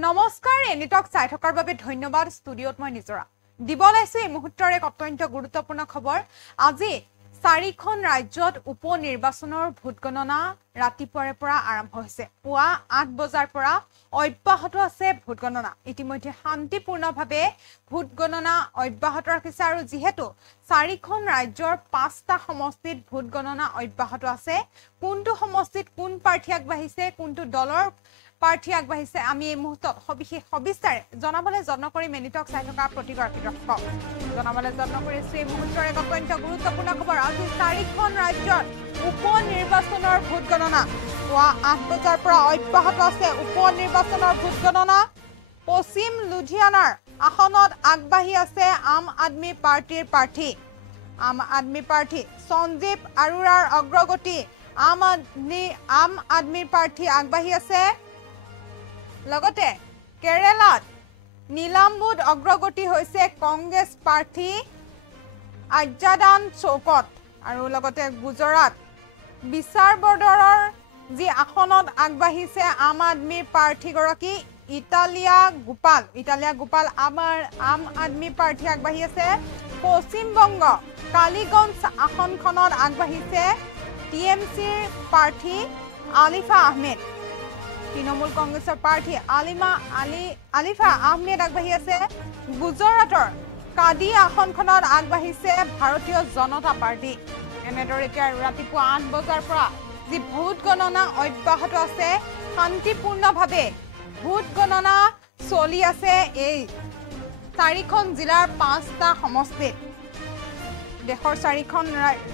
নমস্কাৰ এনিটক চাই থকাৰ বাবে ধন্যবাদ ষ্টুডিঅত মই নিজৰা দিবলাইছো এই মুহূৰ্তৰ এক অত্যন্ত গুৰুত্বপূৰ্ণ খবৰ আজি চাৰিখন ৰাজ্যত উপনিৰ্বাচনৰ ভোট গণনা ৰাতিপুৱাৰে পৰা আৰম্ভ হৈছে পুৱা 8 বজাৰ পৰা অব্যাহত আছে ভোট গণনা ইতিমধ্যে শান্তিপূৰ্ণভাৱে ভোট গণনা অব্যাহত ৰাখিছে আৰু যেহেতু চাৰিখন ৰাজ্যৰ 5টা সমষ্টিত ভোট গণনা অব্যাহত আছে কোনটো সমষ্টিত কোন প্ৰাৰ্থী আগবাঢ়িছে কোনটো দলৰ প্ৰাৰ্থী আগবাঢ়িছে আমি এই মুহূৰ্তত সবিস্তাৰে জনাবলৈ যত্ন কৰি মেনিটক চাই থকা প্ৰতিগৰাকী দৰ্শকক জনাবলৈ যত্ন কৰিছে এই মুহূৰ্তৰ এক অত্যন্ত গুৰুত্বপূৰ্ণ খবৰ আজি চাৰিখন ৰাজ্যত উপনিৰ্বাচনৰ ভোট গণনা পুৱা 8 বজাৰ পৰা অব্যাহত আছে উপনিৰ্বাচনৰ ভোট গণনা পশ্চিম লুধিয়ানাৰ আসনত আগবাঢ়ি আছে আম আদমি পাৰ্টিৰ প্ৰাৰ্থী সঞ্জীৱ আৰোৰাৰ অগ্ৰগতি আম আদমি প্ৰাৰ্থী আগবাঢ়ি আছে লগতে কেৰেলাত নীলাম্বুত অগ্ৰগতি হৈছে কংগ্ৰেছ প্ৰাৰ্থী আৰ্জাদান চৌকত আৰু লগতে গুজৰাট বিচাৰবৰ্ডৰৰ যি আসনত আগবাঢ়িছে আম আদমি প্ৰাৰ্থীগৰাকী ইটালিয়া গোপাল আম আদমি প্ৰাৰ্থী আগবাঢ়ি আছে পশ্চিমবংগ কালীগঞ্জ আসনখনত আগবাঢ়িছে টিএমচিৰ প্ৰাৰ্থী আলিফা আহমেদ তৃণমূল কংগ্ৰেছৰ প্ৰাৰ্থী আলিফা আহমেদ আগবাঢ়ি আছে গুজৰাটৰ কাদি আসনখনত আগবাঢ়িছে ভাৰতীয় জনতা পাৰ্টি এনেদৰে এতিয়া ৰাতিপুৱা 8 বজাৰ পৰা যি ভোট গণনা অব্যাহত আছে শান্তিপূৰ্ণভাৱে ভোট গণনা চলি আছে এই চাৰিখন জিলাৰ 5টা সমষ্টিত দেশৰ চাৰিখন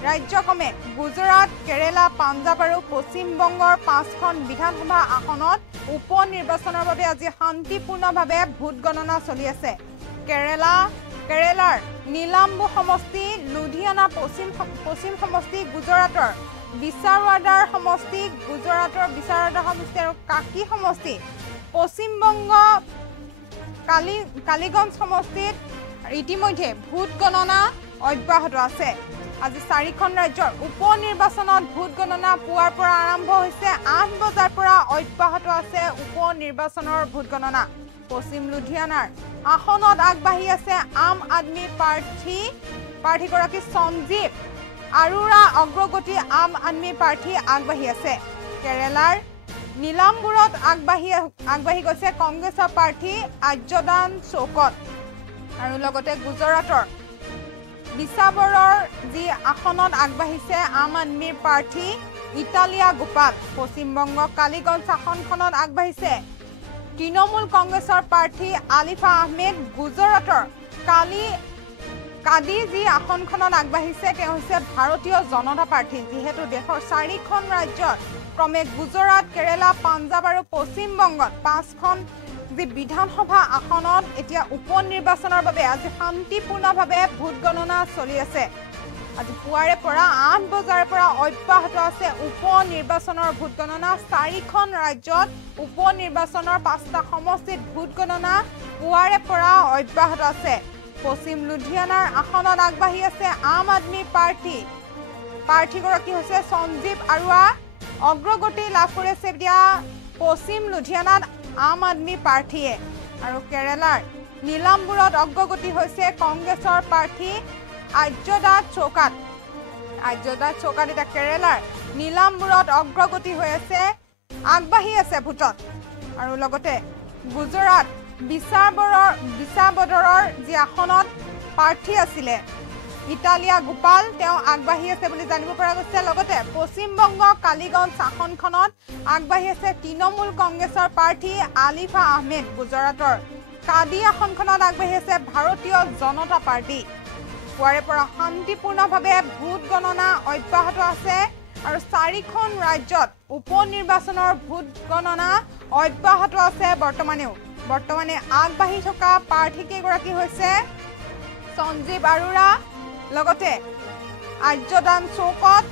ৰাজ্যক্ৰমে গুজৰাট কেৰেলা পাঞ্জাব আৰু পশ্চিমবংগৰ 5খন বিধানসভা আসনত উপনিৰ্বাচনৰ বাবে আজি শান্তিপূৰ্ণভাৱে ভোট গণনা চলি আছে কেৰেলাৰ নীলাম্বু সমষ্টি লুধিয়ানা পশ্চিম সমষ্টি গুজৰাটৰ বিচাৰৱাডাৰ সমষ্টি আৰু কাকি সমষ্টি পশ্চিমবংগ কালীগঞ্জ সমষ্টিত ইতিমধ্যে ভোট গণনা অব্যাহত আছে আজি চাৰিখন ৰাজ্যৰ উপনিৰ্বাচনত ভোট গণনা পুৱাৰ পৰা আৰম্ভ হৈছে 8 বজাৰ পৰা অব্যাহত আছে উপনিৰ্বাচনৰ ভোট গণনা পশ্চিম লুধিয়ানাৰ আসনত আগবাঢ়ি আছে আম আদমি প্ৰাৰ্থীগৰাকী সঞ্জীৱ আৰোৰা অগ্ৰগতি আম আদমি প্ৰাৰ্থী আগবাঢ়ি আছে কেৰেলাৰ নীলাম্বুৰত আগবাঢ়ি গৈছে কংগ্ৰেছৰ প্ৰাৰ্থী আৰ্জাদান চৌকত আৰু লগতে গুজৰাটৰ বিচাৰবৰৰ যি আসনত আগবাঢ়িছে আম আদমিৰ প্ৰাৰ্থী ইটালিয়া গোপাল পশ্চিমবংগ কালীগঞ্জ আসনখনত আগবাঢ়িছে তৃণমূল কংগ্ৰেছৰ প্ৰাৰ্থী আলিফা আহমেদ গুজৰাটৰ কাদি যি আসনখনত আগবাঢ়িছে তেওঁ হৈছে ভাৰতীয় জনতা পাৰ্টি যেহেতু দেশৰ চাৰিখন ৰাজ্যত ক্ৰমে গুজৰাট কেৰেলা পাঞ্জাব আৰু পশ্চিমবংগত 5খন যি বিধানসভা আসনত এতিয়া উপনিৰ্বাচনৰ বাবে আজি শান্তিপূৰ্ণভাৱে ভোট গণনা চলি আছে আজি পুৱাৰে পৰা 8 বজাৰ পৰা অব্যাহত আছে উপনিৰ্বাচনৰ ভোট গণনা চাৰিখন ৰাজ্যত উপনিৰ্বাচনৰ 5টা সমষ্টিত ভোট গণনা পুৱাৰে পৰা অব্যাহত আছে পশ্চিম লুধিয়ানাৰ আসনত আগবাঢ়ি আছে আম আদমি প্ৰাৰ্থীগৰাকী হৈছে সঞ্জীৱ আৰোৰা অগ্ৰগতি লাভ কৰিছে এতিয়া পশ্চিম লুধিয়ানাত আম আদমি প্ৰাৰ্থীয়ে আৰু কেৰেলাৰ নীলাম্বুৰত অগ্ৰগতি হৈছে কংগ্ৰেছৰ প্ৰাৰ্থী আৰ্জাদান চৌকত এতিয়া কেৰেলাৰ নীলাম্বুৰত অগ্ৰগতি হৈ আছে আগবাঢ়ি আছে ভোটত আৰু লগতে গুজৰাট বিচাৰবৰ্ডৰৰ যি আসনত প্ৰাৰ্থী আছিলে ইটালিয়া গোপাল তেওঁ আগবাঢ়ি আছে বুলি জানিব পৰা গৈছে লগতে পশ্চিমবংগ কালীগঞ্জ আসনখনত আগবাঢ়ি আছে তৃণমূল কংগ্ৰেছৰ প্ৰাৰ্থী আলিফা আহমেদ গুজৰাটৰ কাদি আসনখনত আগবাঢ়ি আছে ভাৰতীয় জনতা পাৰ্টি পুৱাৰে পৰা শান্তিপূৰ্ণভাৱে ভোট গণনা অব্যাহত আছে আৰু চাৰিখন ৰাজ্যত উপনিৰ্বাচনৰ ভোট গণনা অব্যাহত আছে বৰ্তমানে আগবাঢ়ি থকা প্ৰাৰ্থীকেইগৰাকী হৈছে সঞ্জীৱ আৰোৰা লগতে আৰ্জাদান চৌকত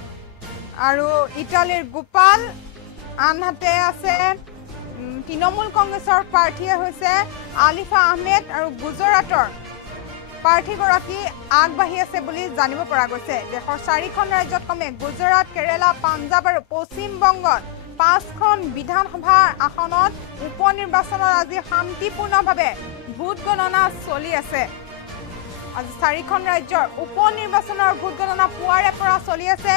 আৰু ইটালীৰ গোপাল আনহাতে আছে তৃণমূল কংগ্ৰেছৰ প্ৰাৰ্থীয়ে হৈছে আলিফা আহমেদ আৰু গুজৰাটৰ প্ৰাৰ্থীগৰাকী আগবাঢ়ি আছে বুলি জানিব পৰা গৈছে দেশৰ চাৰিখন ৰাজ্যত ক্ৰমে গুজৰাট কেৰেলা পাঞ্জাব আৰু পশ্চিমবংগত 5খন বিধানসভাৰ আসনত উপনিৰ্বাচনত আজি শান্তিপূৰ্ণভাৱে ভোট গণনা চলি আছে আজি 4খন ৰাজ্যৰ উপনিৰ্বাচনৰ ভোট গণনা পুৱাৰে পৰা চলি আছে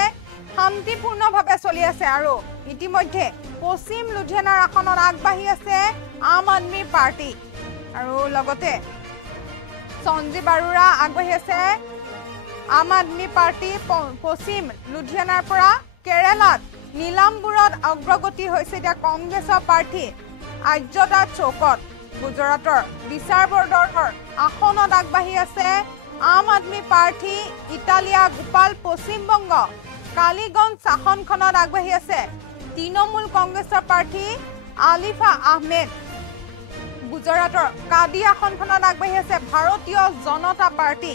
শান্তিপূৰ্ণভাৱে চলি আছে আৰু ইতিমধ্যে পশ্চিম লুধিয়ানাৰ আসনত আগবাঢ়ি আছে আম আদমি পাৰ্টি আৰু লগতে সঞ্জীৱ আৰোৰা আগবাঢ়ি আছে আম আদমি পাৰ্টি পশ্চিম লুধিয়ানাৰ পৰা কেৰালাত নীলাম্বুৰত অগ্ৰগতি হৈছে এতিয়া কংগ্ৰেছৰ প্ৰাৰ্থী আৰ্যদা চৌকত গুজৰাটৰ বিচাৰ বৰ্ডৰৰ আসনত আগবাঢ়ি আছে আম আদমি প্ৰাৰ্থী ইটালিয়া গোপাল পশ্চিমবংগ কালিগঞ্জ আসনখনত আগবাঢ়ি আছে তৃণমূল কংগ্ৰেছৰ প্ৰাৰ্থী আলিফা আহমেদ গুজৰাটৰ কাদি আসনখনত আগবাঢ়ি আছে ভাৰতীয় জনতা পাৰ্টি